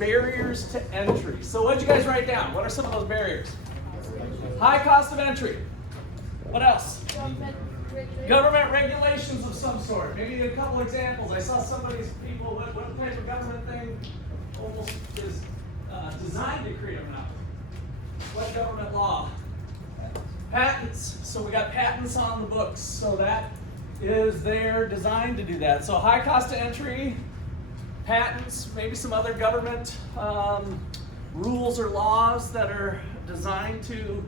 barriers to entry. So what did you guys write down? What are some of those barriers? High cost of entry. What else? Government regulations of some sort. Maybe a couple examples. I saw somebody's people, what type of government thing almost is designed to create a monopoly? What government law? Patents. So we got patents on the books. So that is they're designed to do that. So high cost of entry, patents, maybe some other government rules or laws that are designed to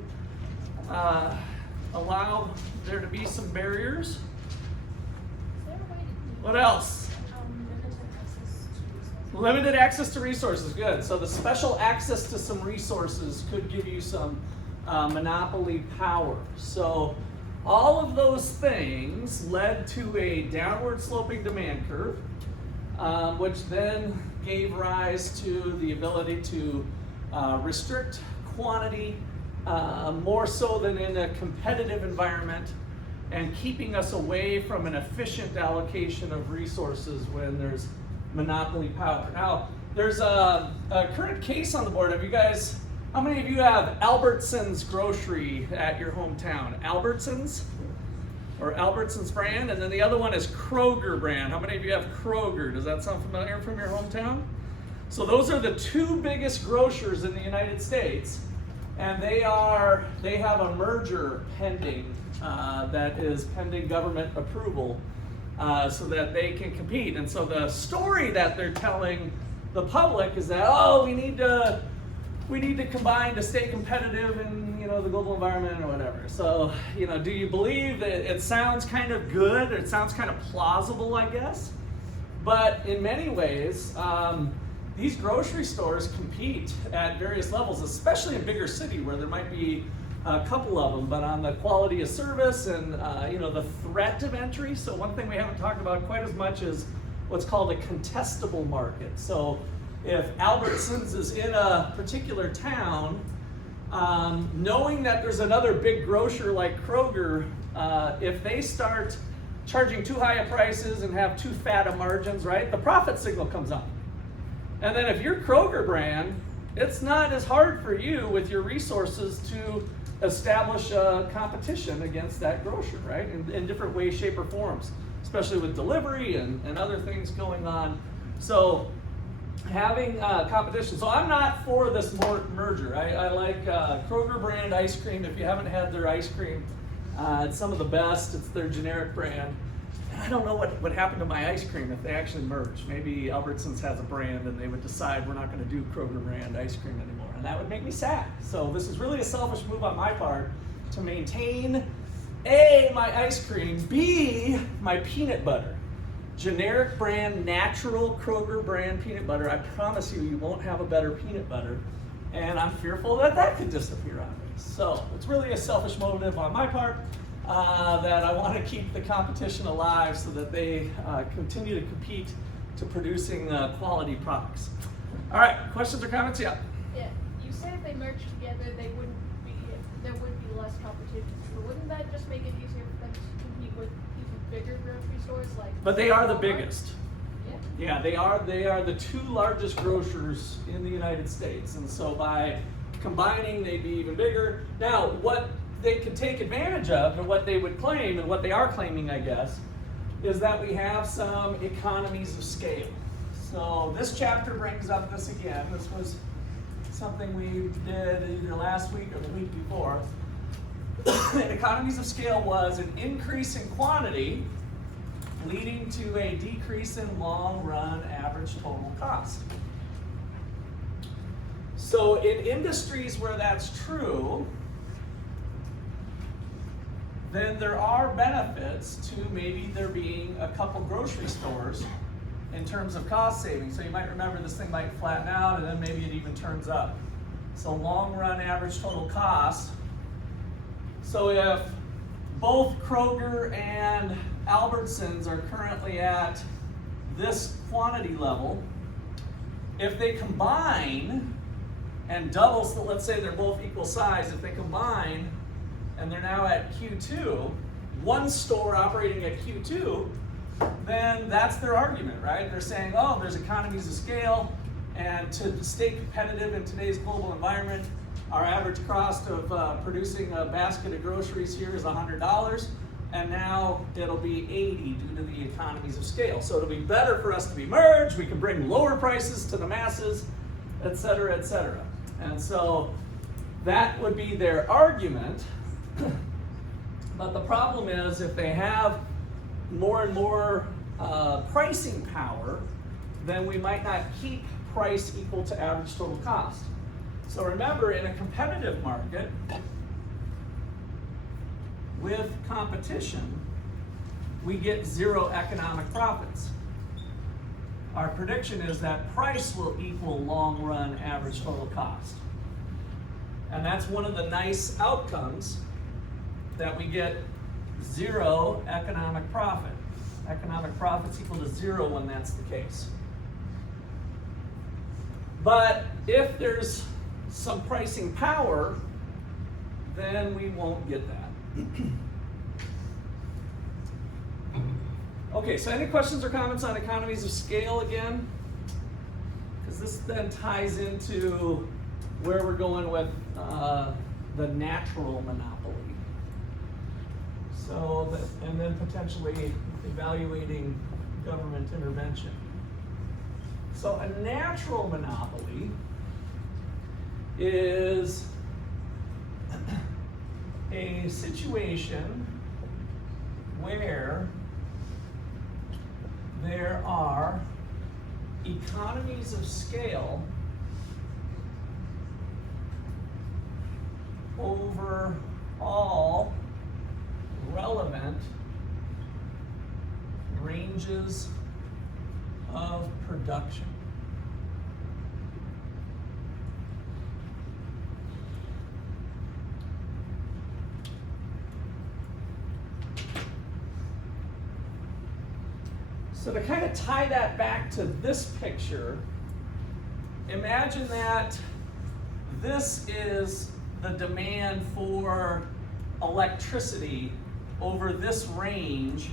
allow there to be some barriers. What else? Limited access to resources, good. So the special access to some resources could give you some monopoly power. So all of those things led to a downward sloping demand curve, which then gave rise to the ability to restrict quantity more so than in a competitive environment, and keeping us away from an efficient allocation of resources when there's monopoly power. Now, there's a current case on the board. Have you guys, how many of you have Albertsons grocery at your hometown? Albertsons? Or Albertsons brand? And then the other one is Kroger brand. How many of you have Kroger? Does that sound familiar from your hometown? So those are the two biggest grocers in the United States. And they have a merger pending that is pending government approval so that they can compete. And so the story that they're telling the public is that, oh, we need to combine to stay competitive in the global environment or whatever. So do you believe that it sounds kind of good? It sounds kind of plausible, I guess. But in many ways, these grocery stores compete at various levels, especially in bigger city where there might be a couple of them, but on the quality of service and the threat of entry. So one thing we haven't talked about quite as much is what's called a contestable market. So if Albertsons is in a particular town, knowing that there's another big grocer like Kroger, if they start charging too high of prices and have too fat of margins, right, the profit signal comes up. And then if you're Kroger brand, it's not as hard for you with your resources to establish a competition against that grocer, right? In different ways, shape, or forms, especially with delivery and other things going on. So having competition. So I'm not for this merger. I like Kroger brand ice cream. If you haven't had their ice cream, it's some of the best. It's their generic brand. I don't know what would happen to my ice cream if they actually merged. Maybe Albertsons has a brand and they would decide we're not going to do Kroger brand ice cream anymore. And that would make me sad. So this is really a selfish move on my part to maintain A, my ice cream, B, my peanut butter. Generic brand, natural Kroger brand peanut butter. I promise you, you won't have a better peanut butter. And I'm fearful that that could disappear on me. So it's really a selfish motive on my part. That I want to keep the competition alive so that they continue to compete to producing quality products. All right, questions or comments? Yeah. Yeah, you said if they merged together, there would be less competition. But wouldn't that just make it easier for them to compete with even bigger grocery stores like? But they are the biggest. Yeah. Yeah, they are the two largest grocers in the United States, and so by combining, they'd be even bigger. Now, what they could take advantage of, and what they would claim, and what they are claiming, I guess, is that we have some economies of scale. So this chapter brings up this again. This was something we did either last week or the week before. Economies of scale was an increase in quantity leading to a decrease in long-run average total cost. So in industries where that's true, then there are benefits to maybe there being a couple grocery stores in terms of cost savings. So you might remember this thing might flatten out and then maybe it even turns up. So long run average total cost. So if both Kroger and Albertsons are currently at this quantity level, if they combine and double, so let's say they're both equal size, if they combine and they're now at Q2, one store operating at Q2, then that's their argument, right? They're saying, oh, there's economies of scale. And to stay competitive in today's global environment, our average cost of producing a basket of groceries here is $100, and now it'll be $80 due to the economies of scale. So it'll be better for us to be merged, we can bring lower prices to the masses, et cetera, et cetera. And so that would be their argument. But the problem is, if they have more and more pricing power, then we might not keep price equal to average total cost. So remember, in a competitive market, with competition, we get zero economic profits. Our prediction is that price will equal long-run average total cost. And that's one of the nice outcomes, that we get zero economic profit. Economic profit's equal to zero when that's the case. But if there's some pricing power, then we won't get that. Okay, so any questions or comments on economies of scale again? Because this then ties into where we're going with the natural monopoly. So, and then potentially evaluating government intervention. So a natural monopoly is a situation where there are economies of scale over all relevant ranges of production. So to kind of tie that back to this picture, imagine that this is the demand for electricity over this range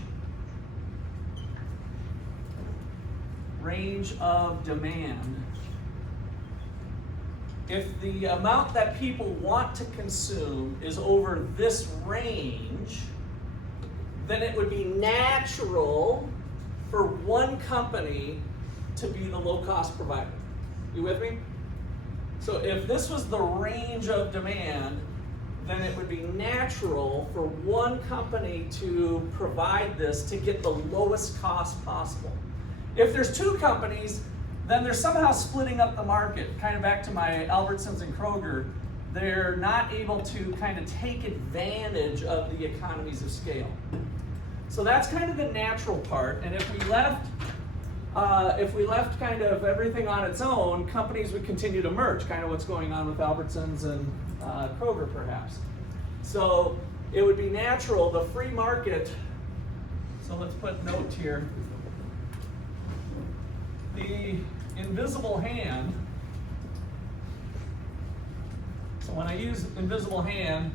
of demand. If the amount that people want to consume is over this range, then it would be natural for one company to be the low-cost provider. You with me? So if this was the range of demand, then it would be natural for one company to provide this to get the lowest cost possible. If there's two companies, then they're somehow splitting up the market. Kind of back to my Albertsons and Kroger, they're not able to kind of take advantage of the economies of scale. So that's kind of the natural part. And if we left kind of everything on its own, companies would continue to merge, kind of what's going on with Albertsons and Kroger perhaps. So it would be natural, the free market, so let's put note here. The invisible hand, so when I use invisible hand,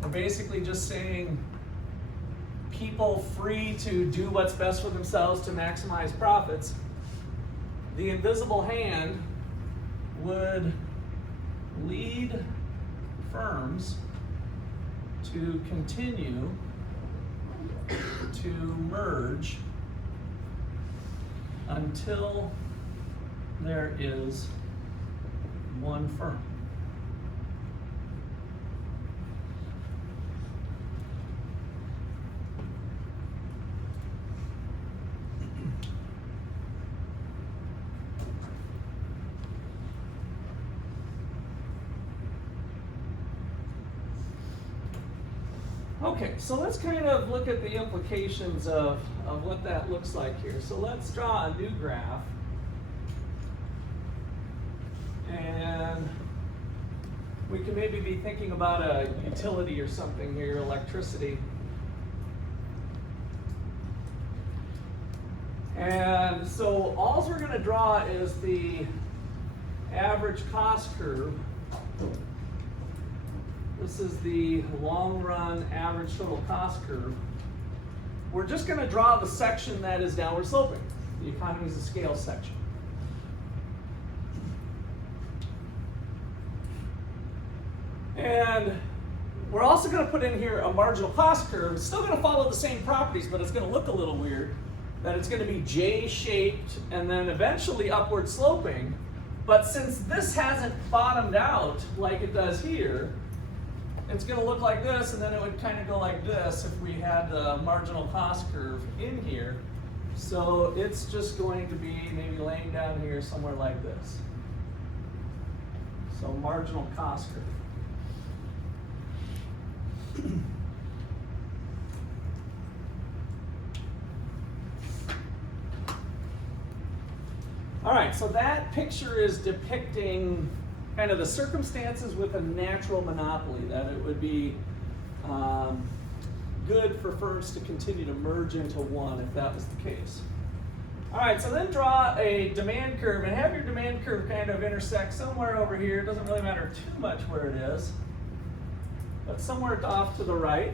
we're basically just saying people free to do what's best for themselves to maximize profits. The invisible hand would lead firms to continue to merge until there is one firm. Okay, so let's kind of look at the implications of what that looks like here. So let's draw a new graph. And we can maybe be thinking about a utility or something here, electricity. And so all we're going to draw is the average cost curve. This is the long-run average total cost curve. We're just going to draw the section that is downward sloping, the economies of scale section. And we're also going to put in here a marginal cost curve. It's still going to follow the same properties, but it's going to look a little weird. That it's going to be J-shaped and then eventually upward sloping. But since this hasn't bottomed out like it does here, it's going to look like this, and then it would kind of go like this if we had the marginal cost curve in here. So it's just going to be maybe laying down here somewhere like this. So marginal cost curve. All right, so that picture is depicting kind of the circumstances with a natural monopoly, that it would be good for firms to continue to merge into one if that was the case. All right, so then draw a demand curve and have your demand curve kind of intersect somewhere over here. It doesn't really matter too much where it is, but somewhere off to the right.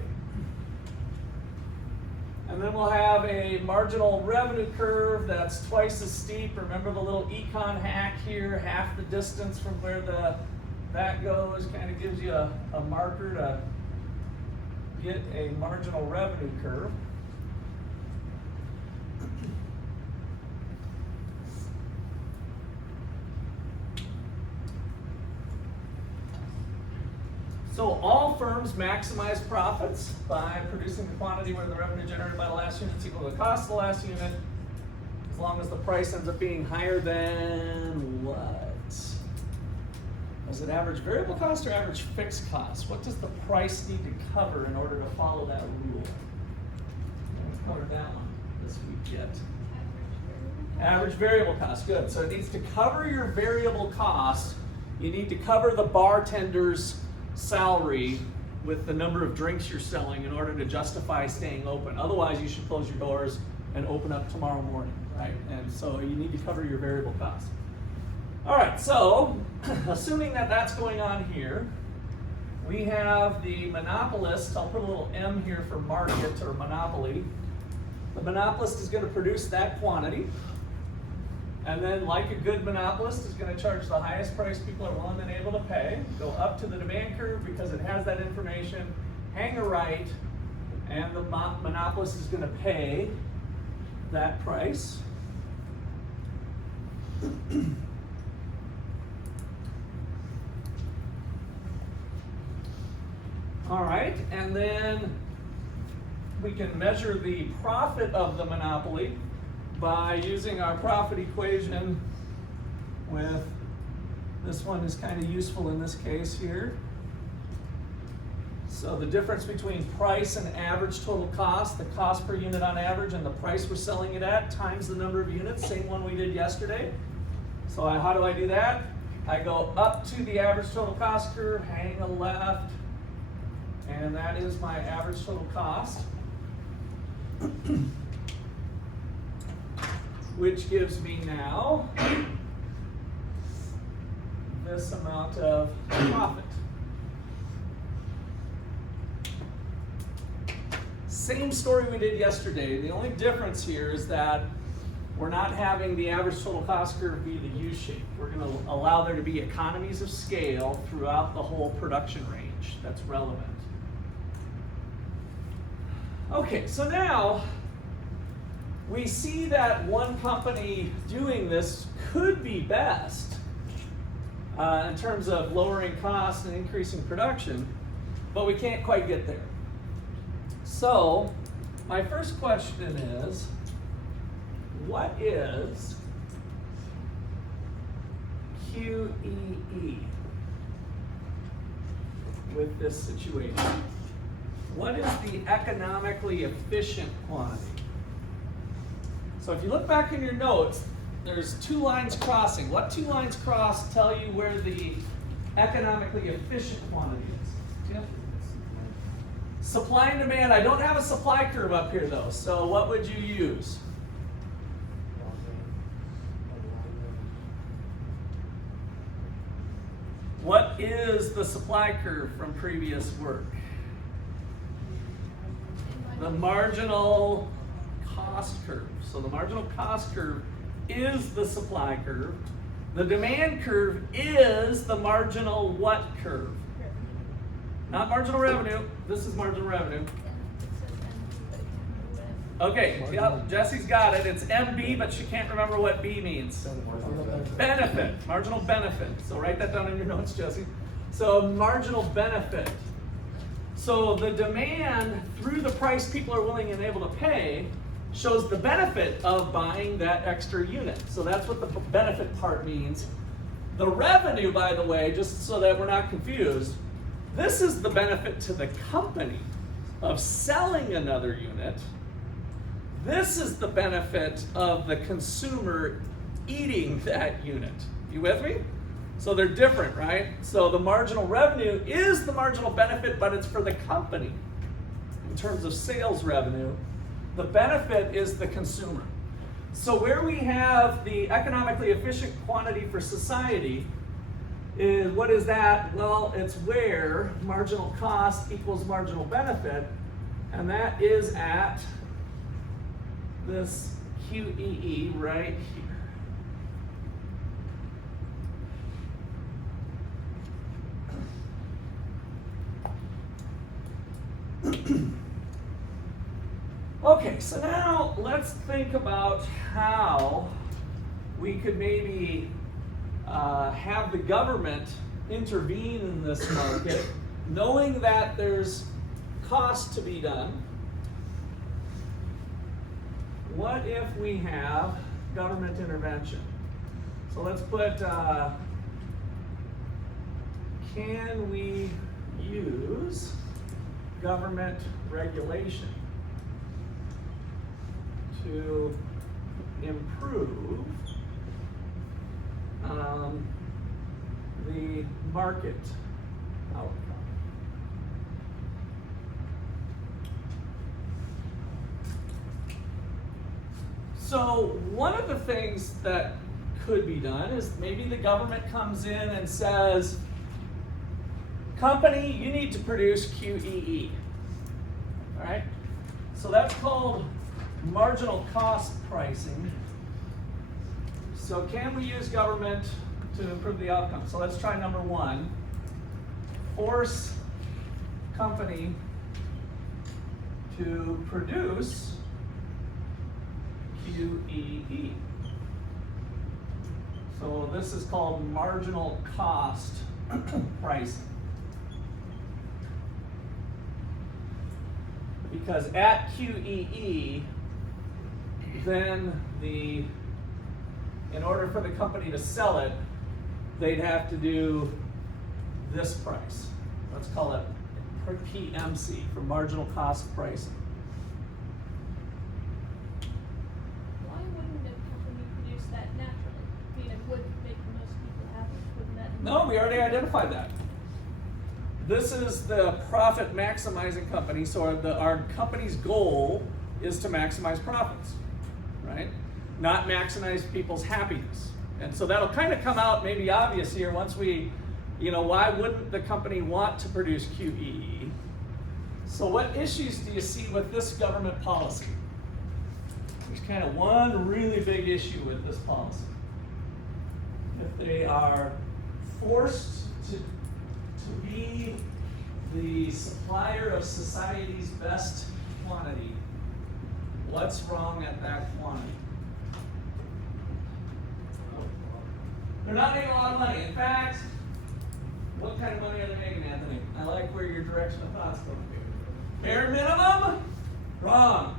And then we'll have a marginal revenue curve that's twice as steep. Remember the little econ hack here, half the distance from where that goes, kind of gives you a marker to get a marginal revenue curve. So all firms maximize profits by producing the quantity where the revenue generated by the last unit is equal to the cost of the last unit, as long as the price ends up being higher than what? Is it average variable cost or average fixed cost? What does the price need to cover in order to follow that rule? Let's cover that one this week yet. Average variable cost, good. So it needs to cover your variable cost. You need to cover the bartender's salary with the number of drinks you're selling in order to justify staying open. Otherwise, you should close your doors and open up tomorrow morning, right? And so you need to cover your variable cost. All right, so assuming that that's going on here, we have the monopolist. I'll put a little M here for market or monopoly. The monopolist is going to produce that quantity. And then, like a good monopolist, is going to charge the highest price people are willing and able to pay. Go up to the demand curve because it has that information. Hang a right, and the monopolist is going to pay that price. All right, and then we can measure the profit of the monopoly by using our profit equation with, this one is kind of useful in this case here. So the difference between price and average total cost, the cost per unit on average and the price we're selling it at times the number of units, same one we did yesterday. So how do I do that? I go up to the average total cost curve, hang a left, and that is my average total cost. Which gives me now this amount of profit. Same story we did yesterday. The only difference here is that we're not having the average total cost curve be the U-shape. We're going to allow there to be economies of scale throughout the whole production range that's relevant. Okay, so now we see that one company doing this could be best in terms of lowering costs and increasing production, but we can't quite get there. So my first question is, what is QEE with this situation? What is the economically efficient quantity? So if you look back in your notes, there's two lines crossing. What two lines cross tell you where the economically efficient quantity is? Jim? Supply and demand. I don't have a supply curve up here though, so what would you use? What is the supply curve from previous work? The marginal cost curve. So the marginal cost curve is the supply curve. The demand curve is the marginal what curve? Not marginal revenue. This is marginal revenue. It says NP, but it can't remember Okay, yep, Jesse's got it. It's MB, but she can't remember what B means. Benefit, marginal benefit. So write that down in your notes, Jesse. So marginal benefit. So the demand through the price people are willing and able to pay shows the benefit of buying that extra unit. So that's what the benefit part means. The revenue, by the way, just so that we're not confused, this is the benefit to the company of selling another unit. This is the benefit of the consumer eating that unit. You with me? So they're different, right? So the marginal revenue is the marginal benefit, but it's for the company in terms of sales revenue. The benefit is the consumer. So where we have the economically efficient quantity for society, is what is that? Well, it's where marginal cost equals marginal benefit, and that is at this QEE right here. Okay, so now let's think about how we could maybe have the government intervene in this market, knowing that there's cost to be done. What if we have government intervention? So let's put, can we use government regulation to improve the market outcome? So one of the things that could be done is maybe the government comes in and says, company, you need to produce QEE. All right? So that's called marginal cost pricing. So can we use government to improve the outcome? So let's try number one. Force company to produce QEE. So this is called marginal cost pricing. Because at QEE, then in order for the company to sell it, they'd have to do this price. Let's call it PMC, for marginal cost pricing. Why wouldn't a company produce that naturally? I mean, it would make the most people happy, wouldn't that? No, we already identified that. This is the profit maximizing company, so our company's goal is to maximize profits, right? Not maximize people's happiness. And so that'll kind of come out maybe obvious here once we, why wouldn't the company want to produce QEE? So what issues do you see with this government policy? There's kind of one really big issue with this policy. If they are forced to be the supplier of society's best quantity, what's wrong at that quantity? They're not making a lot of money. In fact, what kind of money are they making, Anthony? I like where your direction of thought's going to be. Bare minimum? Wrong.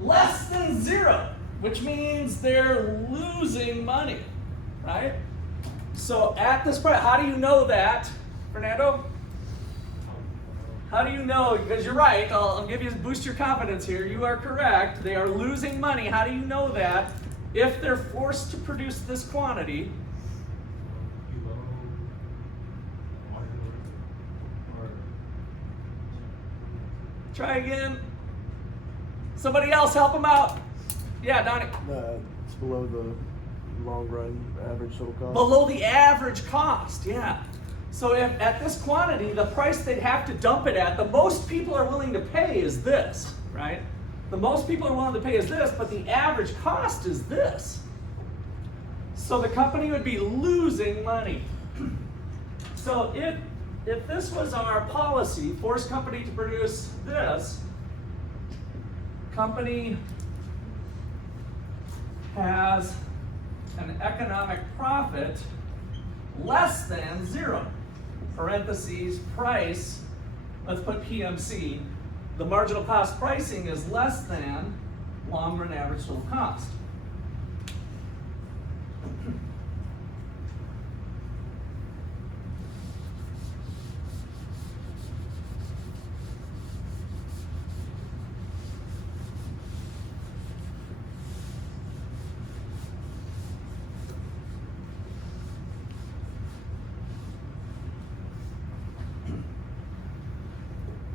Less than zero, which means they're losing money, right? So at this price, how do you know that, Fernando? How do you know? Because you're right. I'll give you boost your confidence here. You are correct. They are losing money. How do you know that? If they're forced to produce this quantity. Try again. Somebody else help them out. Yeah, Donnie. It's below the long run average total cost. Below the average cost, yeah. So if at this quantity, the price they'd have to dump it at, the most people are willing to pay is this, right? The most people are willing to pay is this, but the average cost is this. So the company would be losing money. So if this was our policy, force company to produce this, company has an economic profit less than 0, parentheses, price, let's put PMC, the marginal cost pricing is less than long run average total cost.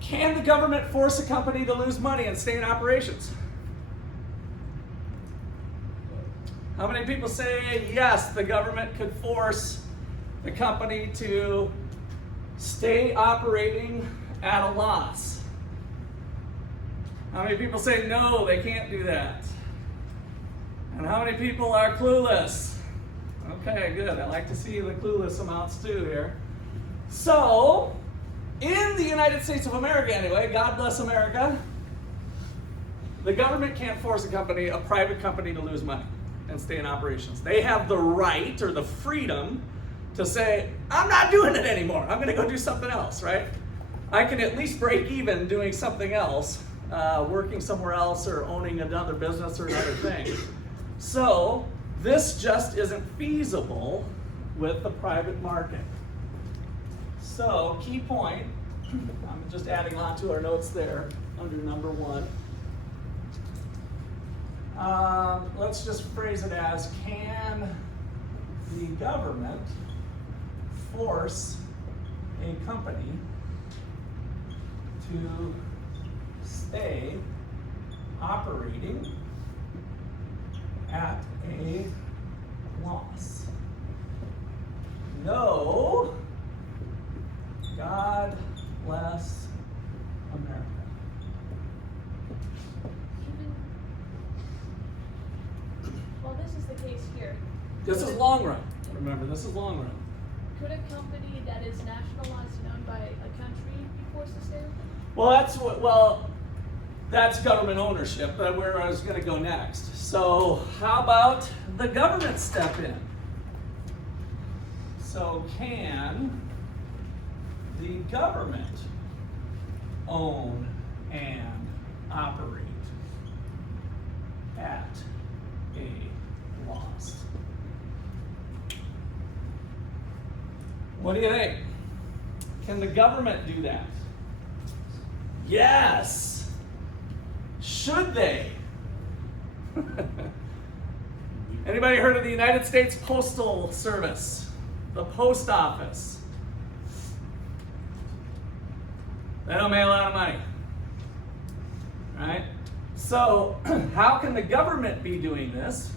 Can the government force a company to lose money and stay in operations? How many people say yes, the government could force the company to stay operating at a loss? How many people say no, they can't do that? And how many people are clueless? Okay, good. I like to see the clueless amounts too here. So, in the United States of America anyway, God bless America, the government can't force a private company to lose money and stay in operations. They have the right or the freedom to say, I'm not doing it anymore. I'm going to go do something else, right? I can at least break even doing something else, working somewhere else or owning another business or another thing. So this just isn't feasible with the private market. So, key point, I'm just adding on to our notes there under number 1. Let's just phrase it as, can the government force a company to stay operating at a loss? No. God bless America. Well, this is the case here. This is long run. Remember, this is long run. Could a company that is nationalized and owned by a country be forced to stay open? Well, that's government ownership, but where I was going to go next. So how about the government step in? So can the government own and operate at a loss? What do you think? Can the government do that? Yes. Should they? Anybody heard of the United States Postal Service? The post office. They don't make a lot of money, right? So how can the government be doing this?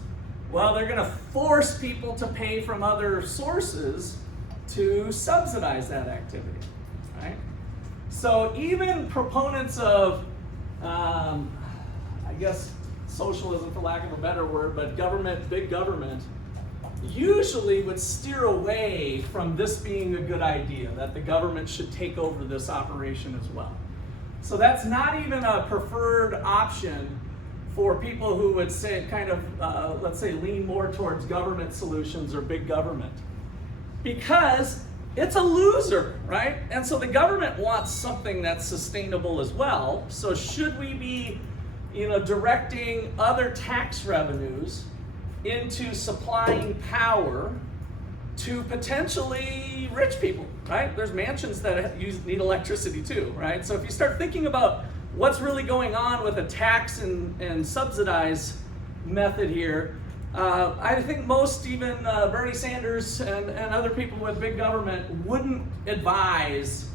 Well, they're going to force people to pay from other sources to subsidize that activity, right? So even proponents of, I guess, socialism, for lack of a better word, but government, big government, usually would steer away from this being a good idea, that the government should take over this operation as well. So that's not even a preferred option for people who would say, kind of, let's say, lean more towards government solutions or big government. Because it's a loser, right? And so the government wants something that's sustainable as well. So should we be, directing other tax revenues into supplying power to potentially rich people, right? There's mansions that need electricity too, right? So if you start thinking about what's really going on with a tax and subsidize method here, I think most, even Bernie Sanders and other people with big government, wouldn't advise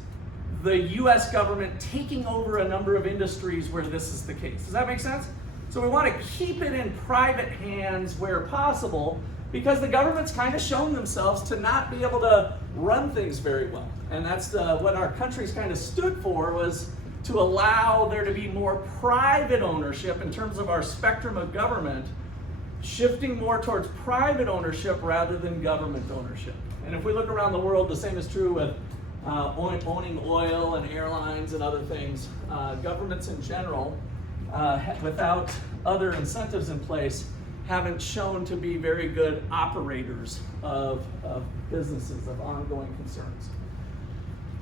the US government taking over a number of industries where this is the case. Does that make sense? So we want to keep it in private hands where possible, because the government's kind of shown themselves to not be able to run things very well. And that's what our country's kind of stood for, was to allow there to be more private ownership in terms of our spectrum of government, shifting more towards private ownership rather than government ownership. And if we look around the world, the same is true with owning oil and airlines and other things, governments in general, without other incentives in place, haven't shown to be very good operators of businesses, of ongoing concerns.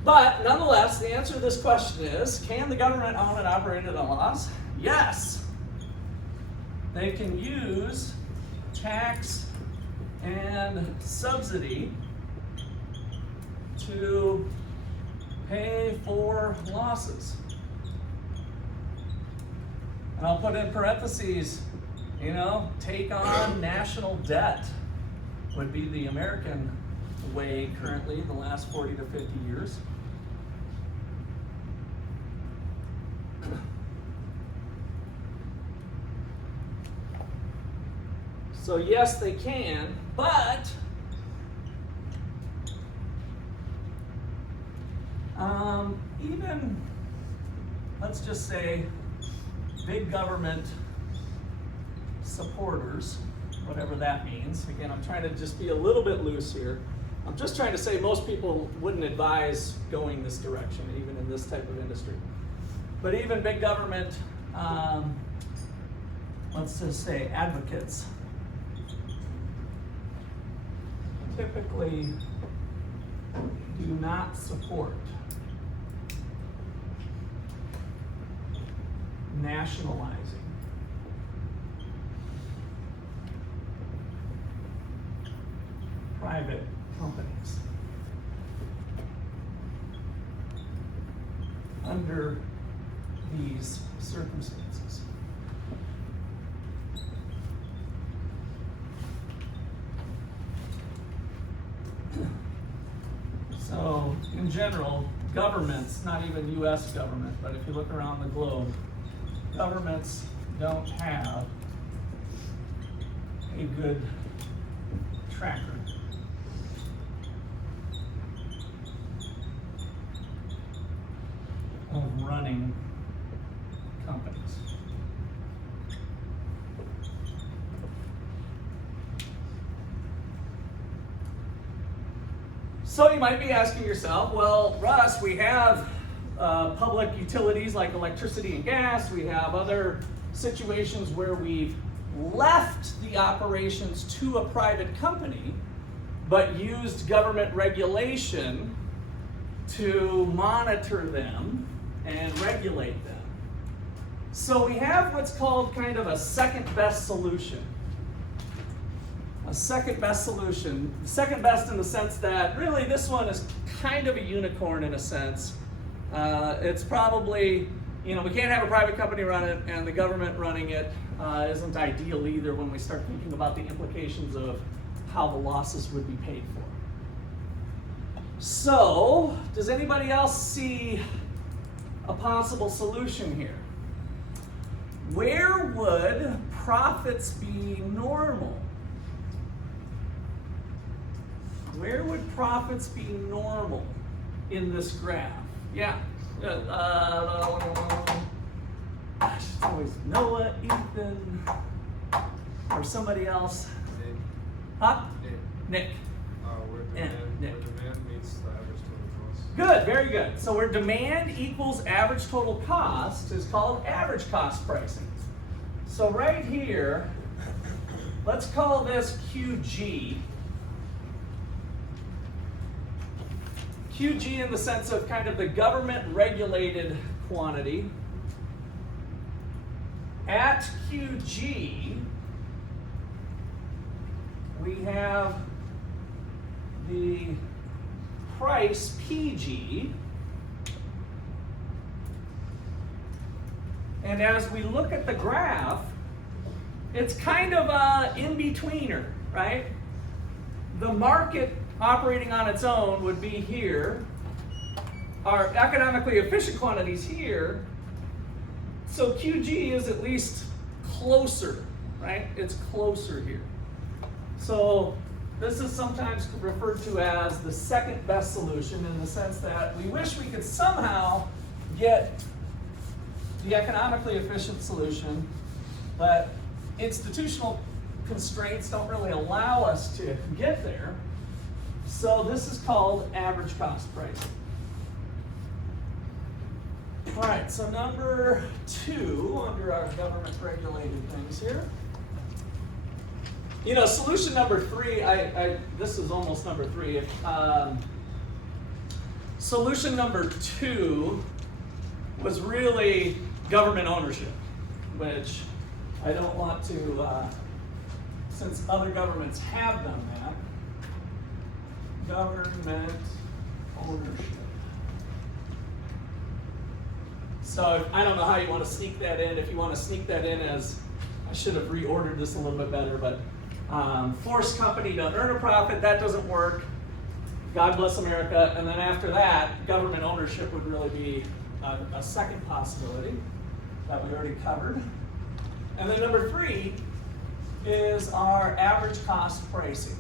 But nonetheless, the answer to this question is, can the government own and operate at a loss? Yes. They can use tax and subsidy to pay for losses. And I'll put in parentheses, take on national debt would be the American way currently, the last 40 to 50 years. So yes, they can, but even, let's just say, big government supporters, whatever that means. Again, I'm trying to just be a little bit loose here. I'm just trying to say most people wouldn't advise going this direction, even in this type of industry. But even big government, let's just say advocates, typically do not support nationalizing private companies under these circumstances. So, in general, governments, not even US government, but if you look around the globe, governments don't have a good track record of running companies. So you might be asking yourself, well, Russ, we have public utilities like electricity and gas. We have other situations where we've left the operations to a private company, but used government regulation to monitor them and regulate them. So we have what's called kind of a second best solution. A second best solution. Second best in the sense that really this one is kind of a unicorn in a sense. It's probably, we can't have a private company run it, and the government running it isn't ideal either when we start thinking about the implications of how the losses would be paid for. So, does anybody else see a possible solution here? Where would profits be normal? Where would profits be normal in this graph? Yeah. Gosh, it's always Noah, Ethan, or somebody else. Nick. Huh? Nick. Where demand meets the average total cost. Good, very good. So where demand equals average total cost is called average cost pricing. So right here, let's call this QG. QG in the sense of kind of the government regulated quantity. At QG, we have the price PG. And as we look at the graph, it's kind of a in-betweener, right? The market operating on its own would be here. Our economically efficient quantities here. So QG is at least closer, right? It's closer here. So this is sometimes referred to as the second best solution in the sense that we wish we could somehow get the economically efficient solution, but institutional constraints don't really allow us to get there. So this is called average cost pricing. All right, so number 2 under our government regulated things here. You know, solution number 3, this is almost number 3. Solution number 2 was really government ownership, which I don't want to, since other governments have done that, government ownership. So I don't know how you want to sneak that in. If you want to sneak that in as, I should have reordered this a little bit better, but force company to earn a profit, that doesn't work. God bless America. And then after that, government ownership would really be a second possibility that we already covered. And then number 3 is our average cost pricing.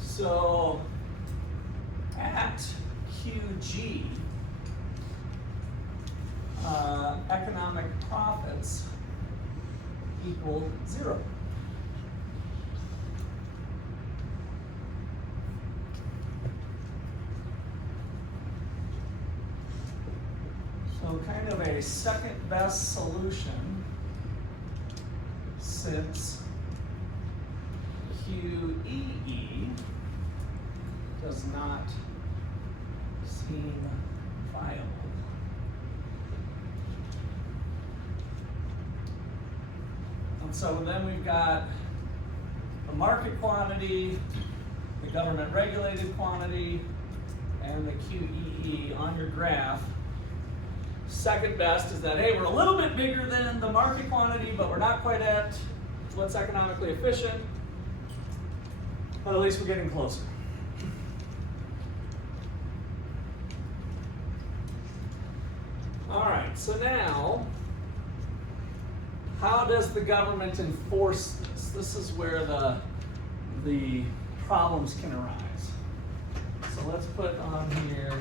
So at QG, economic profits equal 0. So kind of a second best solution since QEE does not seem viable. And so then we've got the market quantity, the government regulated quantity, and the QEE on your graph. Second best is that, hey, we're a little bit bigger than the market quantity, but we're not quite at what's economically efficient. But at least we're getting closer. All right, so now, how does the government enforce this? This is where the problems can arise. So let's put on here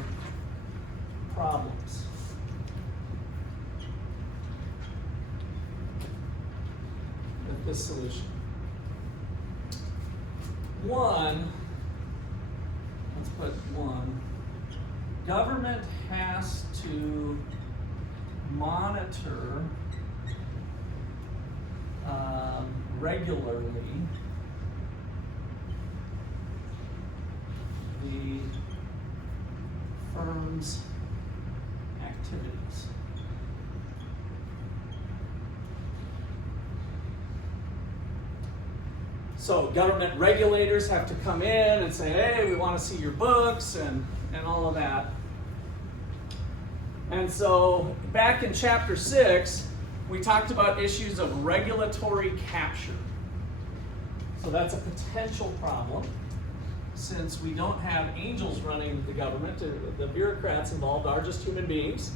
problems. With this solution. 1, let's put 1, government has to monitor regularly the firm's activities. So government regulators have to come in and say, hey, we want to see your books and all of that. And so back in chapter 6, we talked about issues of regulatory capture. So that's a potential problem since we don't have angels running the government. The bureaucrats involved are just human beings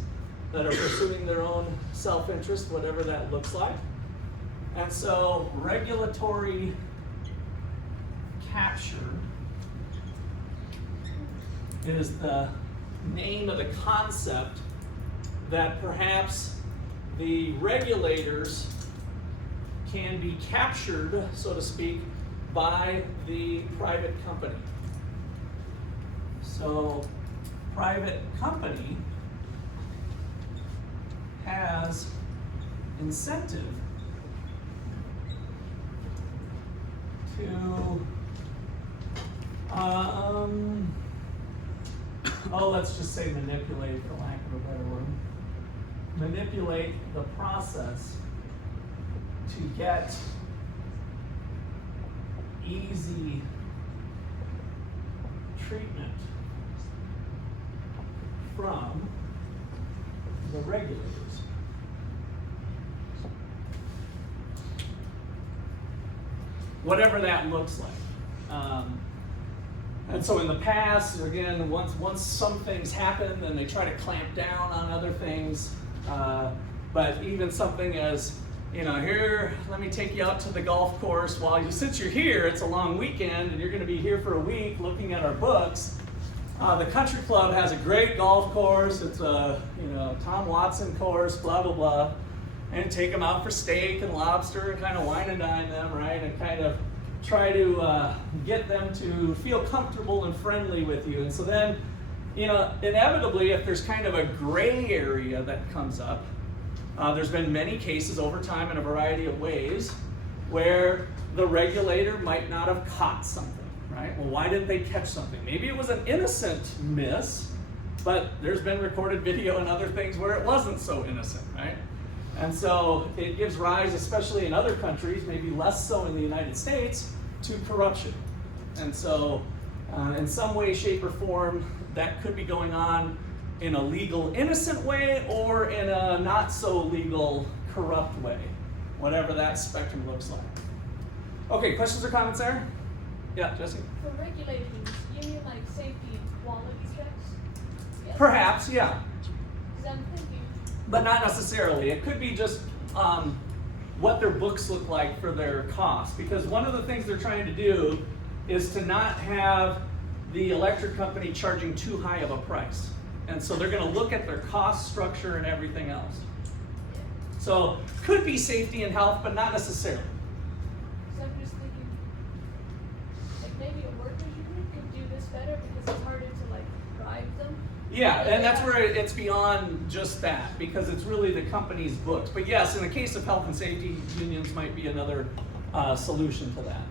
that are pursuing their own self-interest, whatever that looks like. And so regulatory capture is the name of the concept that perhaps the regulators can be captured, so to speak, by the private company. So, private company has incentive to let's just say manipulate, for lack of a better word. Manipulate the process to get easy treatment from the regulators. Whatever that looks like. And so in the past, again, once some things happen, then they try to clamp down on other things. But even something as, here, let me take you out to the golf course. Since you're here, it's a long weekend, and you're going to be here for a week looking at our books. The country club has a great golf course. It's a Tom Watson course, blah, blah, blah. And take them out for steak and lobster and kind of wine and dine them, right? And kind of try to get them to feel comfortable and friendly with you. And so then, inevitably, if there's kind of a gray area that comes up, there's been many cases over time in a variety of ways where the regulator might not have caught something, right? Well, why didn't they catch something? Maybe it was an innocent miss, but there's been recorded video and other things where it wasn't so innocent, right? And so it gives rise, especially in other countries, maybe less so in the United States, to corruption. And so in some way, shape, or form, that could be going on in a legal, innocent way or in a not so legal, corrupt way, whatever that spectrum looks like. Okay, questions or comments there? Yeah, Jesse? For regulations, you mean like safety and quality checks? Yes. Perhaps, yeah. Because I'm thinking, But not necessarily. It could be just what their books look like for their costs. Because one of the things they're trying to do is to not have the electric company charging too high of a price. And so they're going to look at their cost structure and everything else. So could be safety and health, but not necessarily. so I'm just thinking, like maybe a workers union could do this better because it's harder to like drive them. Yeah, and that's where it's beyond just that, because it's really the company's books. But yes, in the case of health and safety, unions might be another solution to that.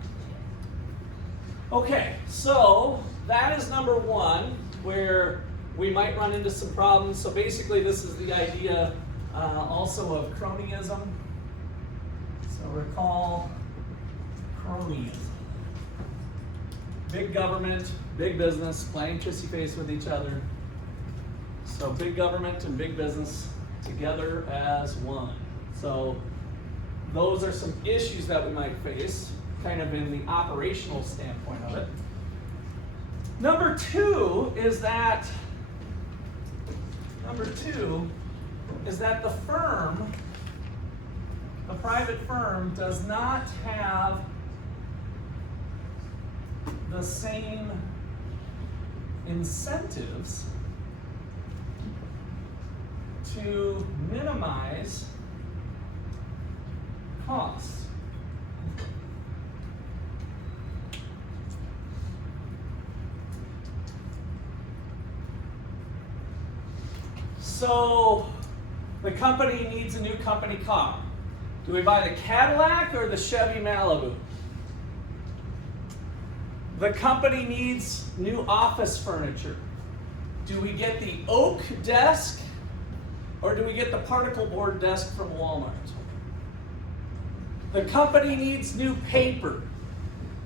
Okay, so that is number one, where we might run into some problems. So basically this is the idea also of cronyism. So recall cronyism. Big government, big business, playing kissy face with each other. So big government and big business together as one. So those are some issues that we might face, kind of in the operational standpoint of it. Number two is that the firm, the private firm, does not have the same incentives to minimize costs. So the company needs a new company car. Do we buy the Cadillac or the Chevy Malibu? The company needs new office furniture. Do we get the oak desk or do we get the particle board desk from Walmart? The company needs new paper.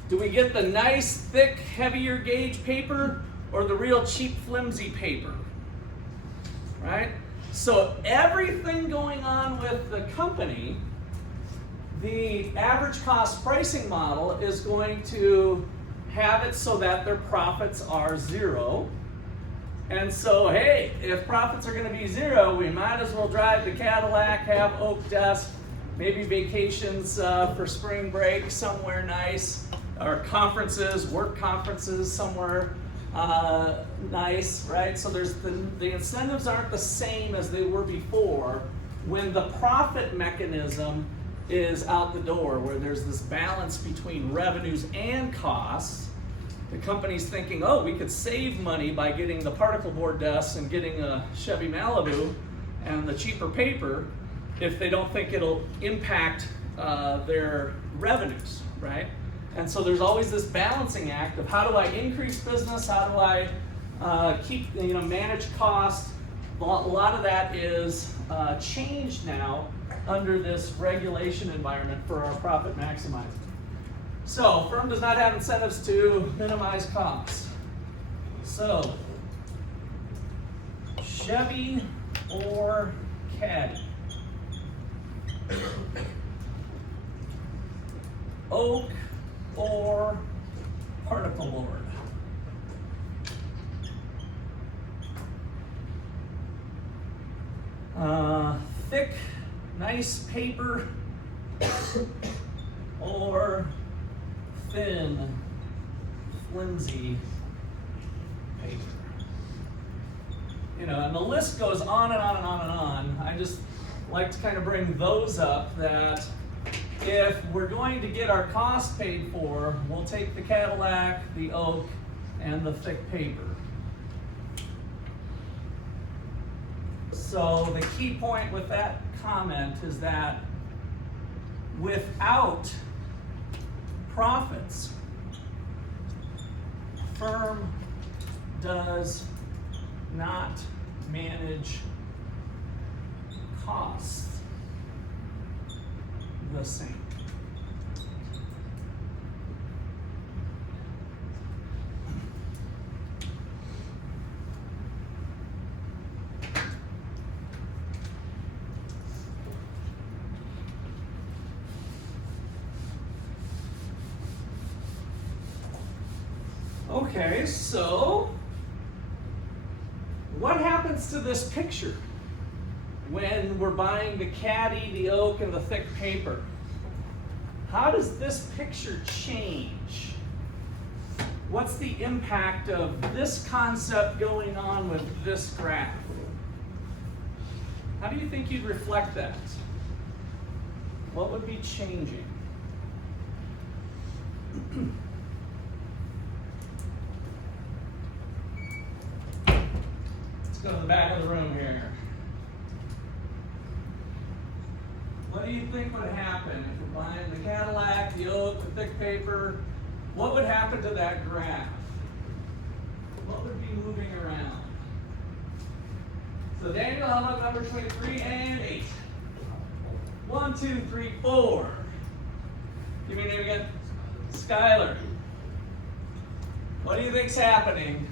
Do we get the nice, thick, heavier gauge paper or the real cheap, flimsy paper? Right? So everything going on with the company, the average cost pricing model is going to have it so that their profits are zero. And so, hey, if profits are going to be zero, we might as well drive the Cadillac, have oak desk, maybe vacations for spring break somewhere nice, or conferences, work conferences somewhere nice, right? So there's the incentives aren't the same as they were before when the profit mechanism is out the door, where there's this balance between revenues and costs. The company's thinking, oh, we could save money by getting the particle board desks and getting a Chevy Malibu and the cheaper paper if they don't think it'll impact their revenues, right? And so there's always this balancing act of how do I increase business, how do I keep, manage costs. A lot of that is changed now under this regulation environment for our profit maximizing. So, firm does not have incentives to minimize costs. So, Chevy or Caddy? Oak or particle board? Thick, nice paper or thin, flimsy paper. And the list goes on and on and on and on. I just like to kind of bring those up that if we're going to get our cost paid for, we'll take the Cadillac, the oak, and the thick paper. So the key point with that comment is that without profits, a firm does not manage costs the same. Okay, so what happens to this picture when we're buying the caddy, the oak, and the thick paper? How does this picture change? What's the impact of this concept going on with this graph? How do you think you'd reflect that? What would be changing? Let's go to the back of the room here. What do you think would happen if we're buying the Cadillac, the oak, the thick paper? What would happen to that graph? What would be moving around? So Daniel, how about number 23 and 8? 1, 2, 3, 4. Give me a name again. Skylar. What do you think's happening?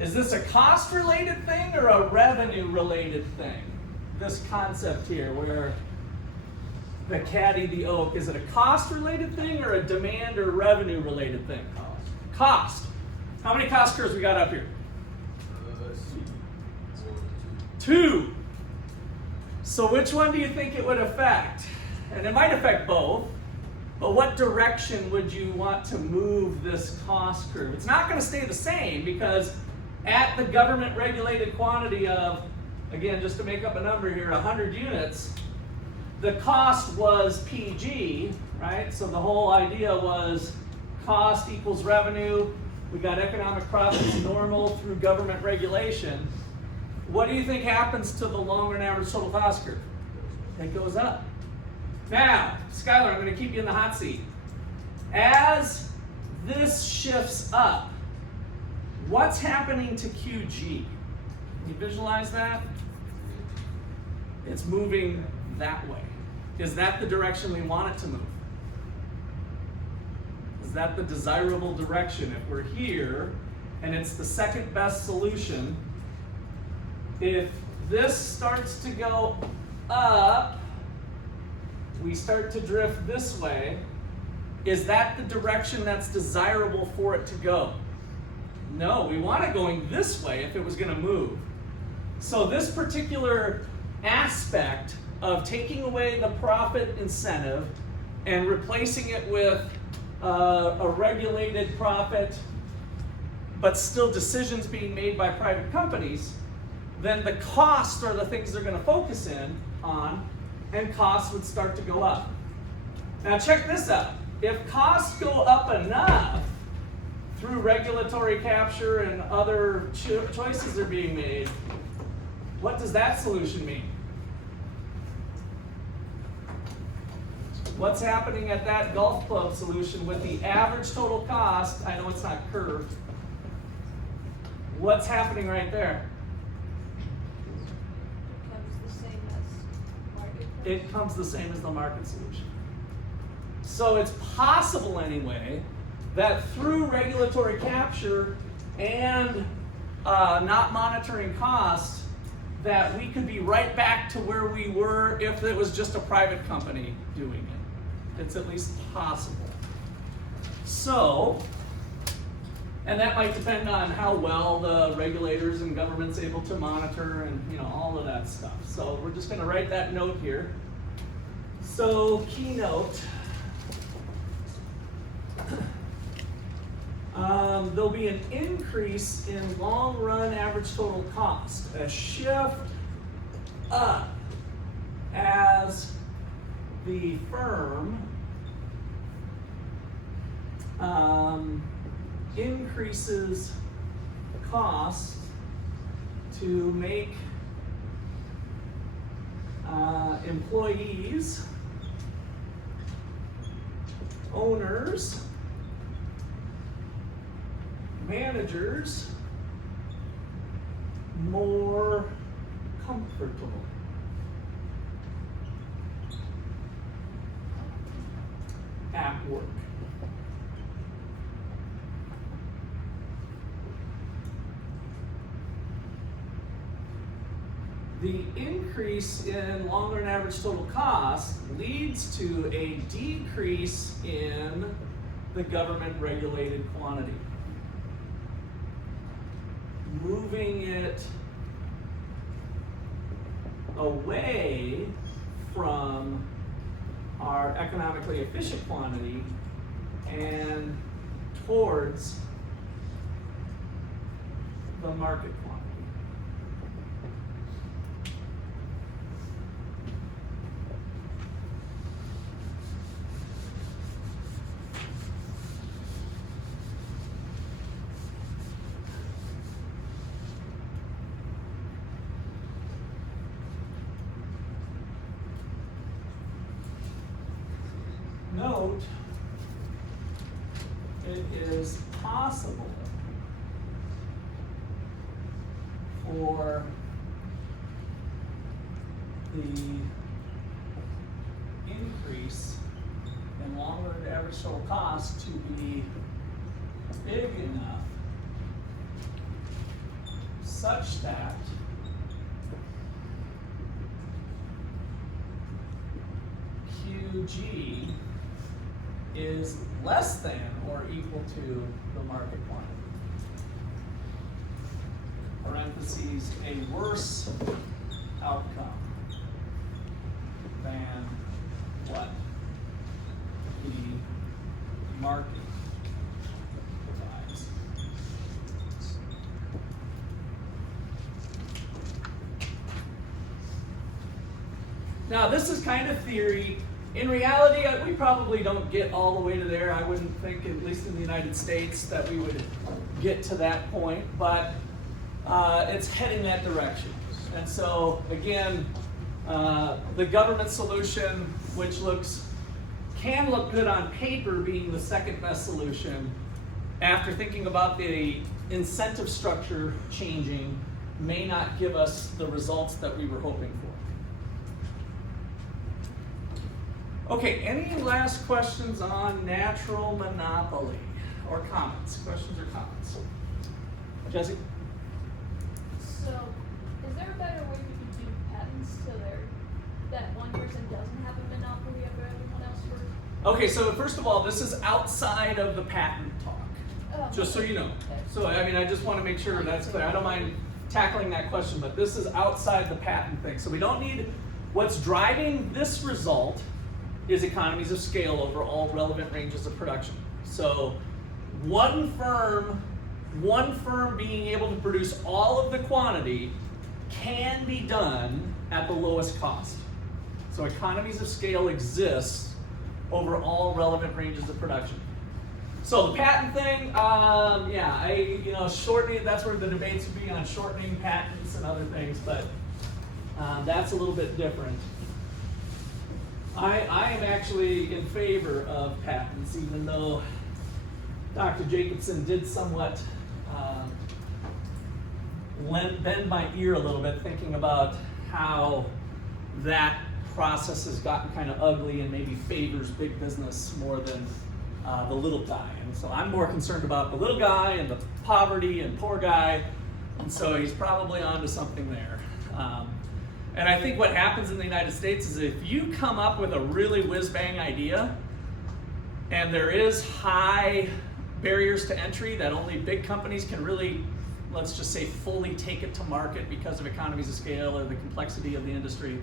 Is this a cost-related thing or a revenue-related thing? This concept here, where the caddy, the oak, is it a cost-related thing or a demand or revenue-related thing? Cost. How many cost curves we got up here? 2. So which one do you think it would affect? And it might affect both, but what direction would you want to move this cost curve? It's not going to stay the same because at the government regulated quantity of, again, just to make up a number here, 100 units, the cost was PG, right? So the whole idea was cost equals revenue. We got economic profits normal through government regulation. What do you think happens to the long run average total cost curve? It goes up. Now, Skylar, I'm going to keep you in the hot seat. As this shifts up, what's happening to QG? Can you visualize that? It's moving that way. Is that the direction we want it to move? Is that the desirable direction? If we're here and it's the second best solution, if this starts to go up, we start to drift this way, is that the direction that's desirable for it to go? No, we want it going this way if it was going to move. So this particular aspect of taking away the profit incentive and replacing it with a regulated profit, but still decisions being made by private companies, then the costs are the things they're going to focus in on, and costs would start to go up. Now check this out. If costs go up enough through regulatory capture and other choices are being made, what does that solution mean? What's happening at that golf club solution with the average total cost? I know it's not curved. What's happening right there? It comes the same as the market solution. So it's possible anyway that through regulatory capture and not monitoring costs, that we could be right back to where we were if it was just a private company doing it. It's at least possible. So, and that might depend on how well the regulators and government's able to monitor and all of that stuff. So we're just going to write that note here. So keynote. There'll be an increase in long run average total cost, a shift up as the firm increases cost to make employees, owners, managers more comfortable. At work. The increase in long-run average total cost leads to a decrease in the government-regulated quantity, moving it away from our economically efficient quantity and towards the market quantity. Note, it is possible for the increase in long-run average total cost to be big enough such that QG is less than or equal to the market quantity. Parentheses, a worse outcome than what the market provides. Now, this is kind of theory. In reality, we probably don't get all the way to there. I wouldn't think, at least in the United States, that we would get to that point, but it's heading that direction. And so, again, the government solution, which can look good on paper, being the second best solution, after thinking about the incentive structure changing, may not give us the results that we were hoping for. Okay, any last questions on natural monopoly or comments? Questions or comments? Jesse? So, is there a better way we could do patents so that one person doesn't have a monopoly over everyone else first? Okay, so first of all, this is outside of the patent talk, just so you know. Okay. So, I mean, I just want to make sure that's clear. I don't mind tackling that question, but this is outside the patent thing. So we don't need, what's driving this result is economies of scale over all relevant ranges of production. So one firm being able to produce all of the quantity can be done at the lowest cost. So economies of scale exists over all relevant ranges of production. So the patent thing, shortening, that's where the debates would be on shortening patents and other things, but that's a little bit different. I am actually in favor of patents, even though Dr. Jacobson did somewhat bend my ear a little bit, thinking about how that process has gotten kind of ugly and maybe favors big business more than the little guy. And so I'm more concerned about the little guy and the poverty and poor guy, and so he's probably onto something there. And I think what happens in the United States is if you come up with a really whiz-bang idea and there is high barriers to entry that only big companies can really, let's just say, fully take it to market because of economies of scale or the complexity of the industry,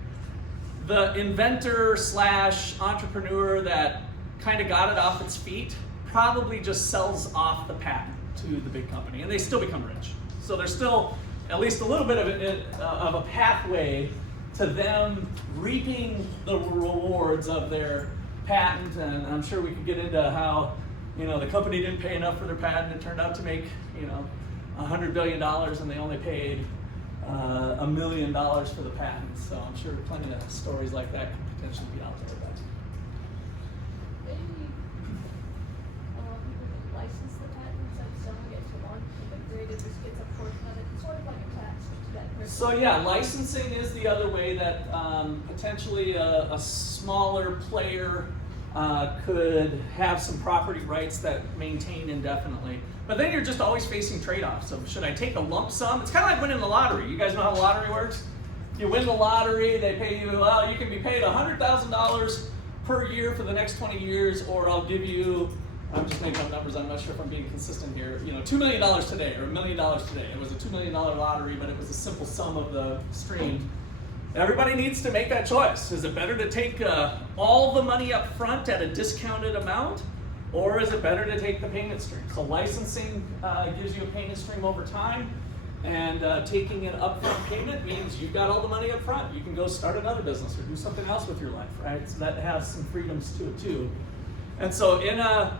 the inventor / entrepreneur that kind of got it off its feet probably just sells off the patent to the big company and they still become rich. So there's still at least a little bit of a pathway to them reaping the rewards of their patent, and I'm sure we could get into how the company didn't pay enough for their patent. It turned out to make, $100 billion, and they only paid $1 million for the patent. So I'm sure plenty of stories like that could potentially be out there. But Maybe people can license the patent instead of selling it to one, and the creator just gets a portion of it. It's sort of like a tax to that person. So yeah, licensing is the other way that potentially a smaller player could have some property rights that maintain indefinitely. But then you're just always facing trade-offs. So should I take a lump sum? It's kind of like winning the lottery. You guys know how the lottery works? You win the lottery, they pay you, well, you can be paid $100,000 per year for the next 20 years, or I'll give you, I'm just making up numbers, I'm not sure if I'm being consistent here, $2 million today, or $1 million today. It was a $2 million lottery, but it was a simple sum of the stream. Everybody needs to make that choice. Is it better to take all the money up front at a discounted amount, or is it better to take the payment stream? So licensing gives you a payment stream over time, and taking an upfront payment means you've got all the money up front. You can go start another business or do something else with your life, right? So that has some freedoms to it too. And so in a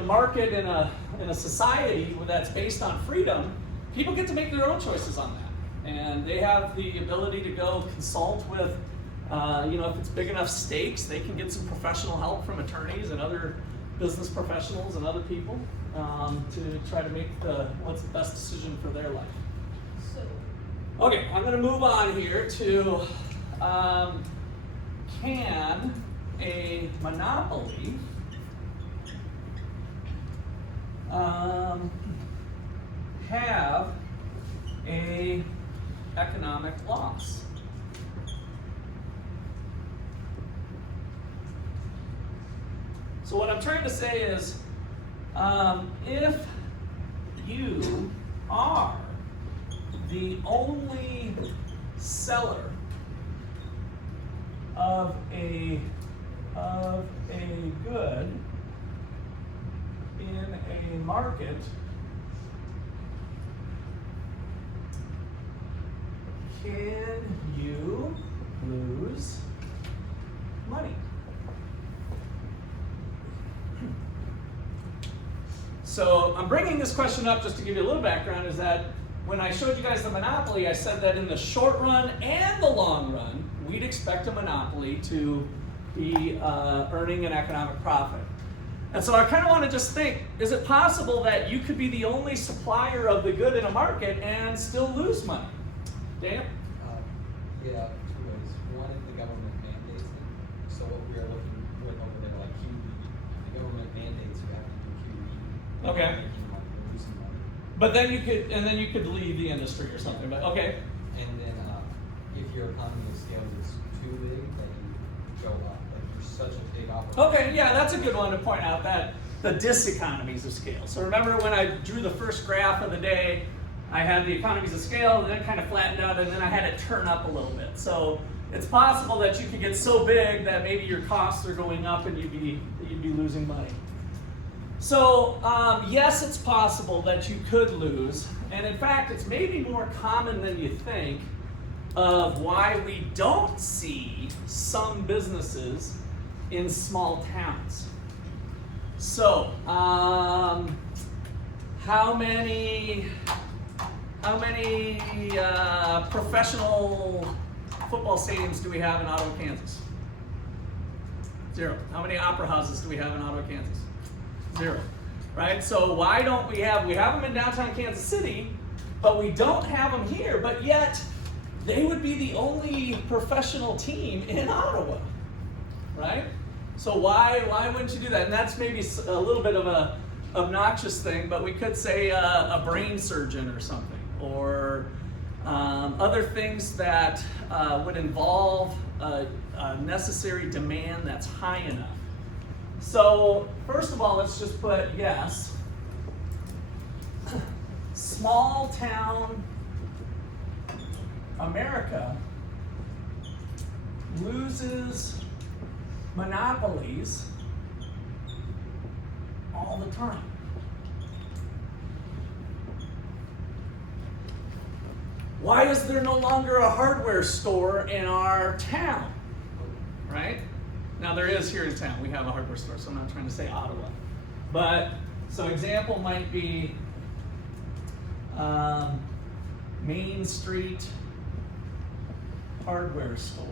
market, in a society that's based on freedom, people get to make their own choices on that. And they have the ability to go consult with, if it's big enough stakes, they can get some professional help from attorneys and other business professionals and other people to try to make what's the best decision for their life. So, Okay, I'm going to move on here to can a monopoly have a economic loss? So what I'm trying to say is, if you are the only seller of a good in a market, can you lose money? So I'm bringing this question up just to give you a little background, is that when I showed you guys the monopoly, I said that in the short run and the long run, we'd expect a monopoly to be earning an economic profit. And so I kind of want to just think, is it possible that you could be the only supplier of the good in a market and still lose money? Daniel? Yeah, two ways. One, if the government mandates it. So what we are looking with over there, like QE, the government mandates you have to do QE. Okay. Making money, or losing money. But then you could leave the industry or something, but okay. And then if your economy of scale is too big, then you go up. Like you're such a big operation. Okay, yeah, that's a good one to point out, that the diseconomies of scale. So remember when I drew the first graph of the day, I had the economies of scale, and then it kind of flattened out, and then I had it turn up a little bit. So it's possible that you could get so big that maybe your costs are going up and you'd be losing money. So yes, it's possible that you could lose, and in fact, it's maybe more common than you think of why we don't see some businesses in small towns. So how many professional football stadiums do we have in Ottawa, Kansas? 0. How many opera houses do we have in Ottawa, Kansas? 0. Right? So why don't we have them in downtown Kansas City, but we don't have them here, but yet they would be the only professional team in Ottawa, right? So why wouldn't you do that? And that's maybe a little bit of a obnoxious thing, but we could say a brain surgeon or something, or other things that would involve a necessary demand that's high enough. So first of all, let's just put yes. Small town America loses monopolies all the time. Why is there no longer a hardware store in our town? Right? Now there is here in town, we have a hardware store, so I'm not trying to say Ottawa. But, so example might be Main Street hardware store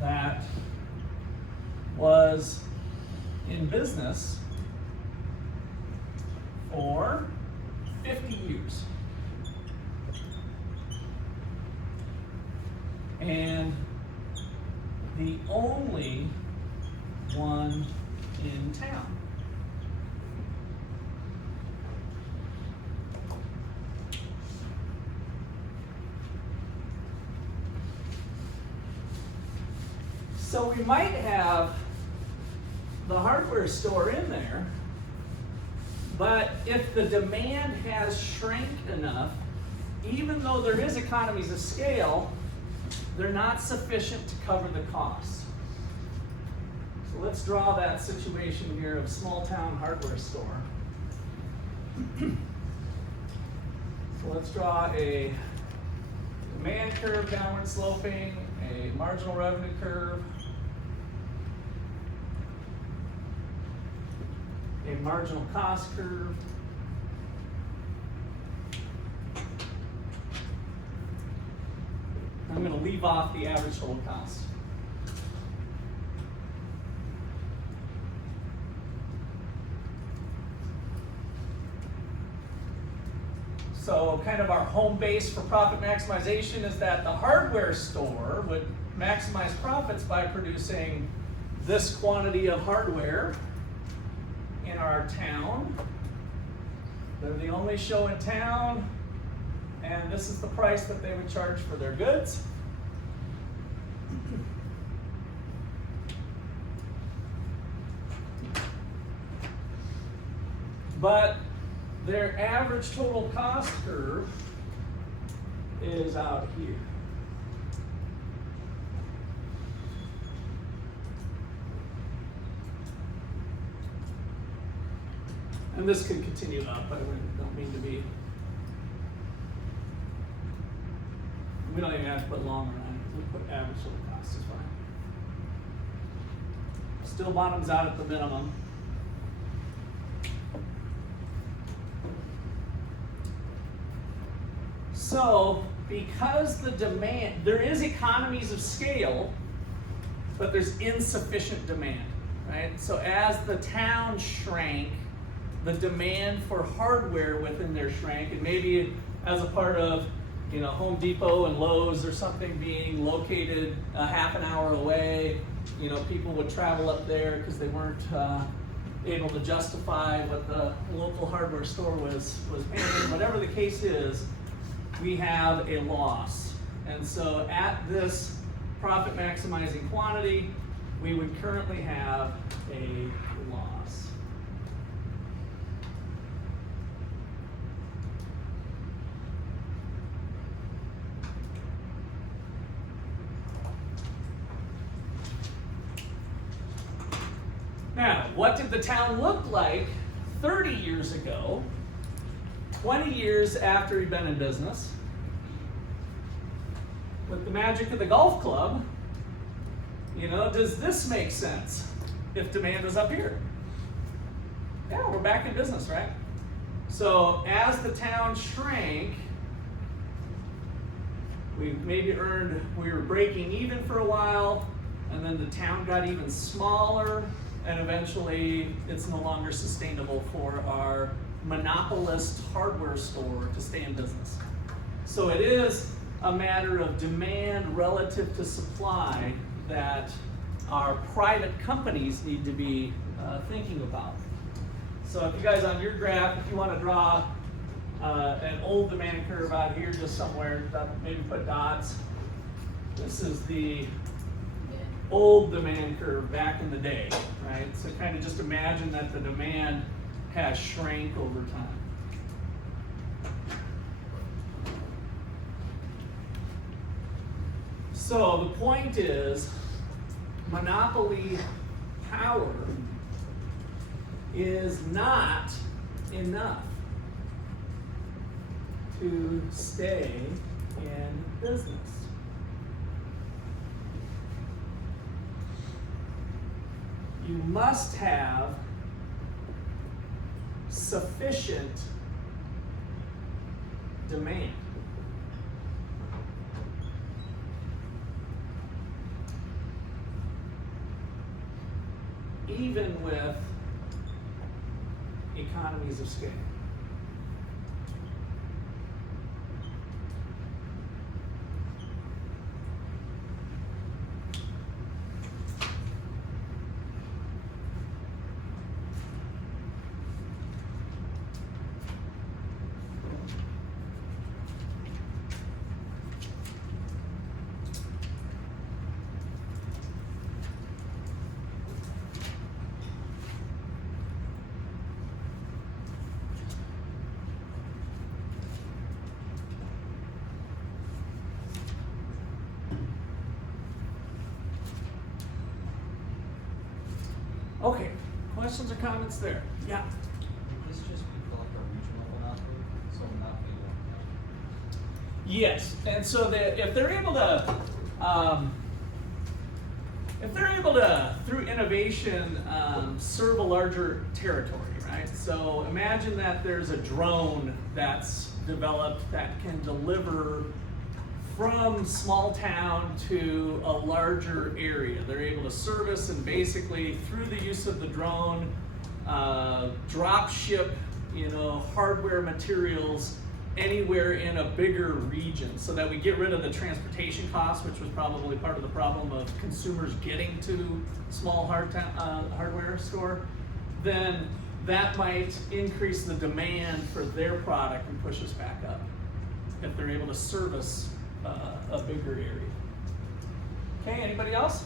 that was in business for 50 years. And the only one in town. So we might have the hardware store in there, but if the demand has shrank enough, even though there is economies of scale, they're not sufficient to cover the cost. So let's draw that situation here of small town hardware store. So let's draw a demand curve, downward sloping, a marginal revenue curve, a marginal cost curve, I'm going to leave off the average total cost. So kind of our home base for profit maximization is that the hardware store would maximize profits by producing this quantity of hardware in our town. They're the only show in town, and this is the price that they would charge for their goods. But their average total cost curve is out here. And this could continue up, I don't mean to be. We don't even have to put longer on it. We'll put average total cost is fine. Still bottoms out at the minimum. So, because the demand, there is economies of scale, but there's insufficient demand, right? So as the town shrank, the demand for hardware within there shrank, and maybe as a part of, you know, Home Depot and Lowe's or something being located a half an hour away, you know, people would travel up there because they weren't able to justify what the local hardware store was paying. Whatever the case is, we have a loss. And so at this profit maximizing quantity, we would currently have a loss. Now, what did the town look like 30 years ago, 20 years after he'd been in business? With the magic of the golf club, you know, does this make sense if demand was up here? Yeah, we're back in business, right? So as the town shrank, we maybe we were breaking even for a while, and then the town got even smaller, and eventually it's no longer sustainable for our monopolist hardware store to stay in business. So it is a matter of demand relative to supply that our private companies need to be thinking about. So if you guys on your graph, if you want to draw an old demand curve out here just somewhere, maybe put dots. This is the old demand curve back in the day, right? So kind of just imagine that the demand has shrank over time. So the point is, monopoly power is not enough to stay in business. you must have sufficient demand. Even with economies of scale. Okay, questions or comments there? Yeah. Would this just be for like a regional monopoly? So monopoly one. Yes, and so that if they're able to, through innovation, serve a larger territory, right? So imagine that there's a drone that's developed that can deliver from small town to a larger area. They're able to service and basically through the use of the drone, drop ship, hardware materials anywhere in a bigger region so that we get rid of the transportation costs, which was probably part of the problem of consumers getting to small hardware store. Then that might increase the demand for their product and push us back up if they're able to service a bigger area. Okay, anybody else?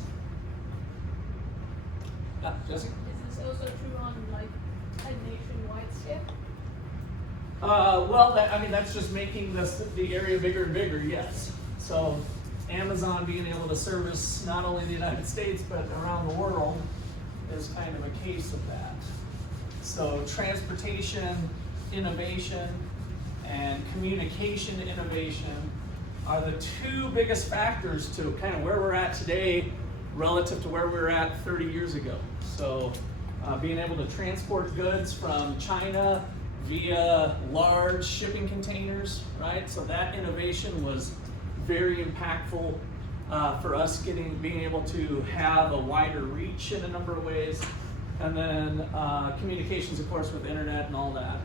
Yeah, Jesse? Is this also true on like a nationwide scale? Well, that's just making the area bigger and bigger, yes. So Amazon being able to service not only the United States, but around the world is kind of a case of that. So transportation innovation and communication innovation are the two biggest factors to kind of where we're at today relative to where we were at 30 years ago. So being able to transport goods from China via large shipping containers, right? So that innovation was very impactful for us being able to have a wider reach in a number of ways. And then communications, of course, with internet and all that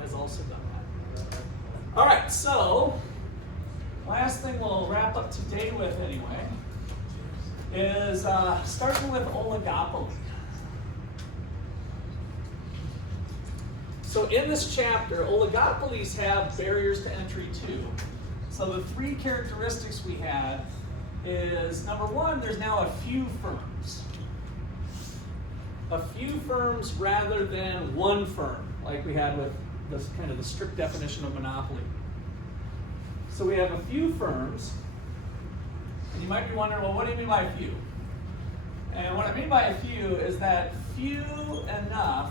has also done that. All right, so last thing we'll wrap up today with anyway is starting with oligopoly. So in this chapter, oligopolies have barriers to entry too. So the three characteristics we had is, number one, there's now a few firms. A few firms rather than one firm, like we had with this kind of the strict definition of monopoly. So we have a few firms, and you might be wondering, well, what do you mean by few? And what I mean by a few is that few enough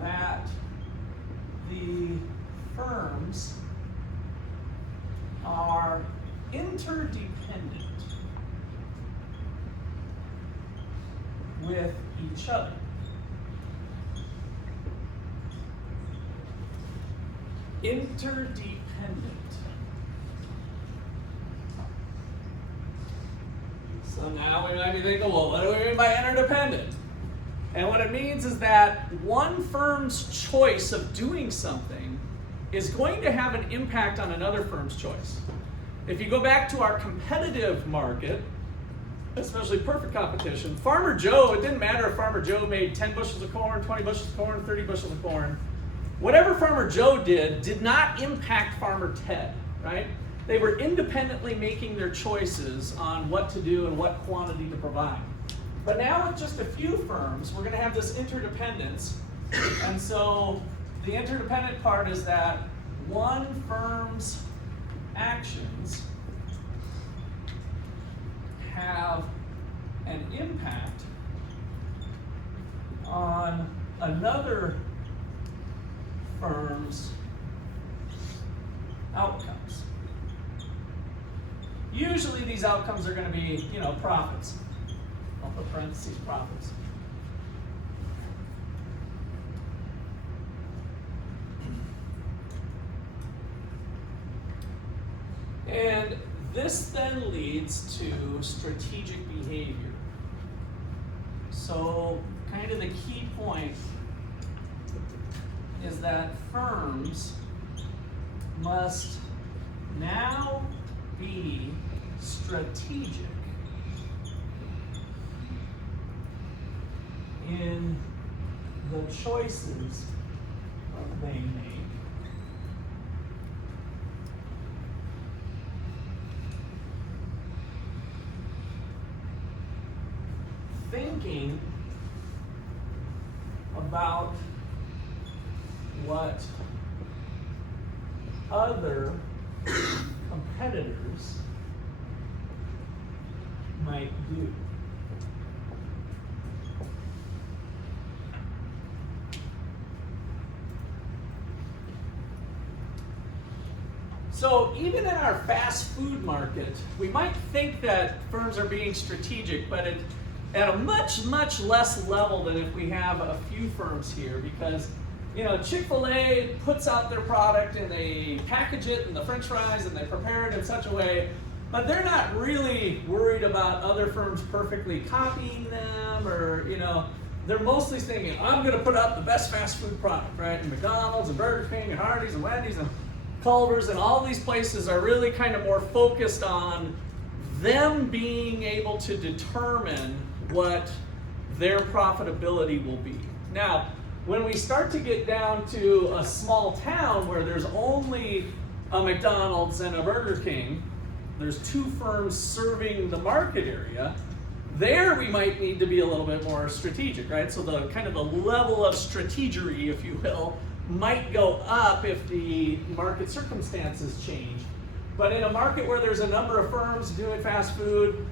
that the firms are interdependent with each other. Interdependent. So now we might be thinking, well, what do we mean by interdependent? And what it means is that one firm's choice of doing something is going to have an impact on another firm's choice. If you go back to our competitive market, especially perfect competition, Farmer Joe, it didn't matter if Farmer Joe made 10 bushels of corn, 20 bushels of corn, 30 bushels of corn. Whatever Farmer Joe did not impact Farmer Ted, right? They were independently making their choices on what to do and what quantity to provide. But now with just a few firms, we're going to have this interdependence. And so the interdependent part is that one firm's actions have an impact on another firm's outcomes. Usually these outcomes are going to be, profits. I'll put parentheses profits. And this then leads to strategic behavior. So kind of the key point is that firms must now be strategic in the choices they make. Thinking about what other competitors might do. So even in our fast food market, we might think that firms are being strategic, but at a much, much less level than if we have a few firms here, because Chick-fil-A puts out their product and they package it in the French fries and they prepare it in such a way, but they're not really worried about other firms perfectly copying them, or they're mostly thinking, I'm going to put out the best fast food product, right? And McDonald's and Burger King and Hardee's and Wendy's and Culver's and all these places are really kind of more focused on them being able to determine what their profitability will be. Now, when we start to get down to a small town where there's only a McDonald's and a Burger King, there's two firms serving the market area, there we might need to be a little bit more strategic, right? So the kind of the level of strategery, if you will, might go up if the market circumstances change. But in a market where there's a number of firms doing fast food,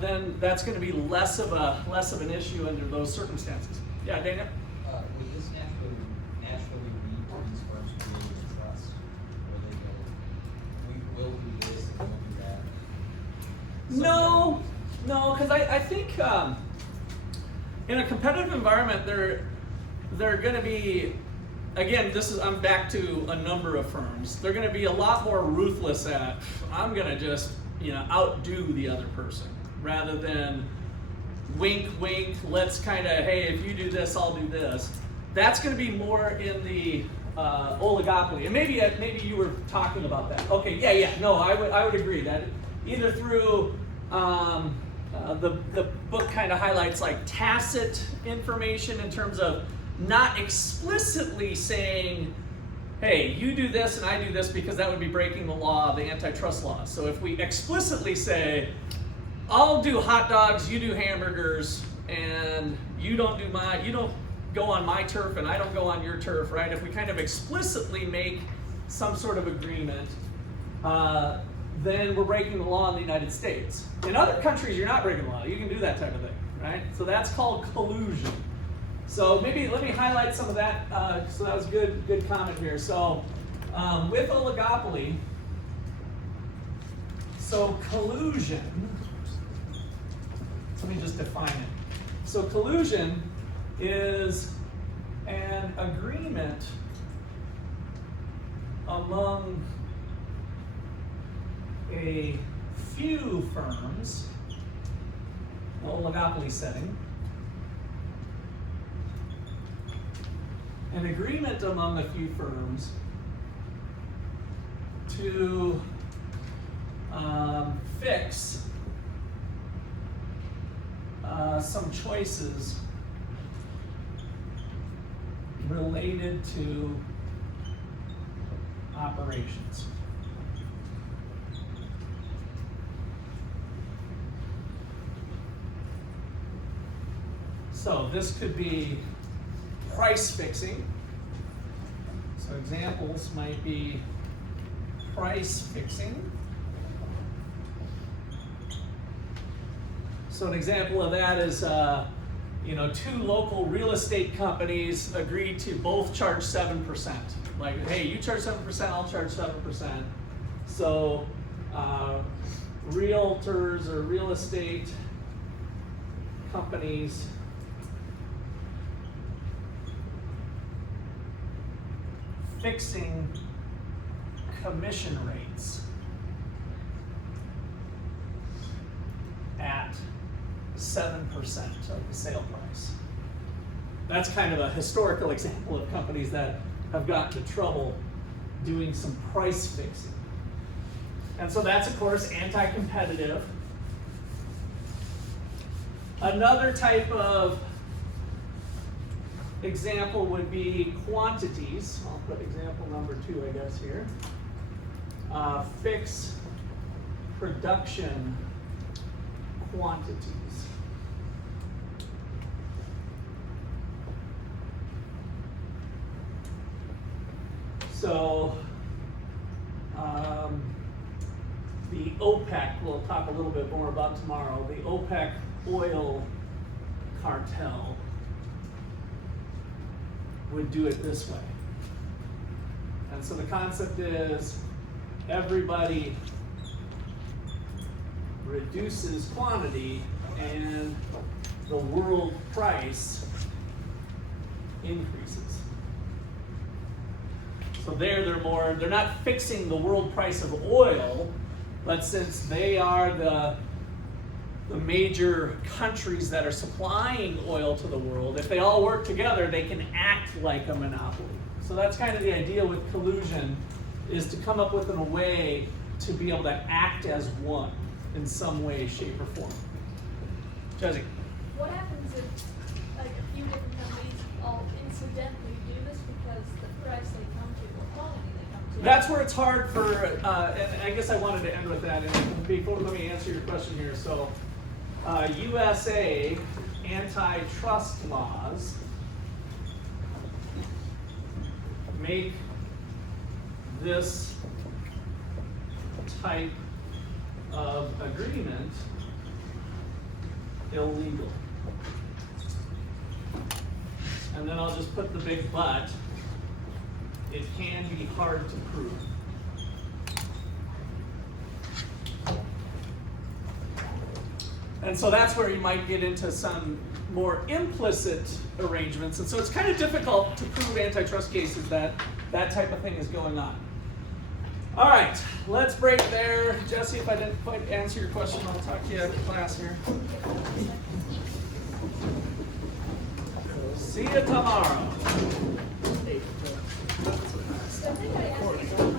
then that's going to be less of an issue under those circumstances. Yeah, Dana? Would this naturally lead to these firms creating trust, where they go, we will do this and we'll do that? No, because I think in a competitive environment, they're going to be, again, I'm back to a number of firms. They're going to be a lot more ruthless at, I'm going to just outdo the other person, rather than wink, wink, let's kind of, hey, if you do this, I'll do this. That's going to be more in the oligopoly. And maybe you were talking about that. Okay, yeah, no, I would agree that either through the book kind of highlights like tacit information in terms of not explicitly saying, hey, you do this and I do this, because that would be breaking the law, the antitrust laws. So if we explicitly say, I'll do hot dogs, you do hamburgers, and you don't go on my turf and I don't go on your turf, right? If we kind of explicitly make some sort of agreement, then we're breaking the law in the United States. In other countries, you're not breaking the law. You can do that type of thing, right? So that's called collusion. So maybe let me highlight some of that. So that was good comment here. So with oligopoly, so collusion, let me just define it. So collusion is an agreement among a few firms, the oligopoly setting, an agreement among a few firms to fix some choices related to operations. So this could be price fixing. So examples might be price fixing. So an example of that is, two local real estate companies agreed to both charge 7%. Like, hey, you charge 7%, I'll charge 7%. So realtors or real estate companies fixing commission rates at 7% of the sale price. That's kind of a historical example of companies that have gotten into trouble doing some price fixing. And so that's, of course, anti-competitive. Another type of example would be quantities. I'll put example number 2, I guess, here. Fix production quantities. So, the OPEC, we'll talk a little bit more about tomorrow, the OPEC oil cartel would do it this way. And so the concept is everybody reduces quantity and the world price increases. So they're not fixing the world price of oil, but since they are the major countries that are supplying oil to the world, if they all work together, they can act like a monopoly. So that's kind of the idea with collusion, is to come up with a way to be able to act as one in some way, shape, or form. Jesse. What happens if like a few different companies all incidentally do this because the price they come to or quality they come to? That's where it's hard for, and I guess I wanted to end with that. And before, let me answer your question here. So, USA antitrust laws make this type of agreement illegal. And then I'll just put the big but. It can be hard to prove. And so that's where you might get into some more implicit arrangements. And so it's kind of difficult to prove antitrust cases that that type of thing is going on. All right, let's break there. Jesse, if I didn't quite answer your question, I'll talk to you after class here. See you tomorrow. I think I asked you